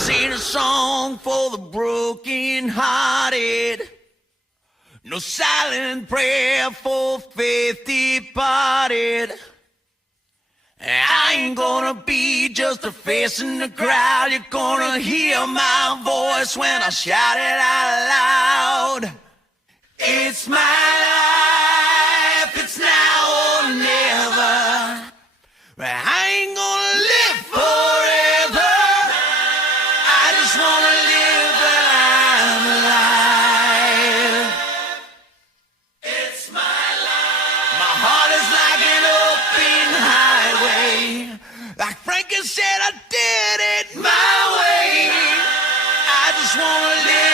Sing a song for the broken hearted. No silent prayer for faith departed. I ain't gonna be just a face in the crowd. You're gonna hear my voice when I shout it out loud. It's my life, it's now or never. I ain't gonna live forever. I just wanna live while I'm alive. It's my life. My heart is like an open highway. Like Frankie said, I did it my way. I just wanna live.